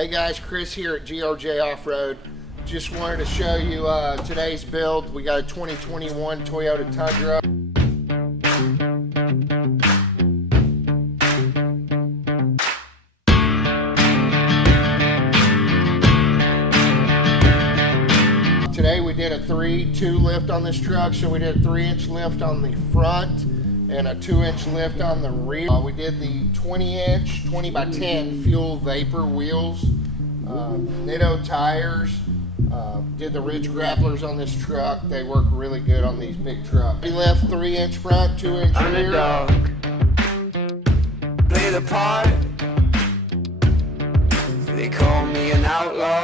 Hey guys, Chris here at GRJ Offroad. Just wanted to show you today's build. We got a 2021 Toyota Tundra. Today we did a 3-2 lift on this truck, so we did a 3-inch lift on the front and a 2-inch lift on the rear. We did the 20-inch, 20 by 10 fuel vapor wheels, Nitto tires, did the ridge grapplers on this truck. They work really good on these big trucks. We left 3-inch front, 2-inch rear. Play the part. They call me an outlaw.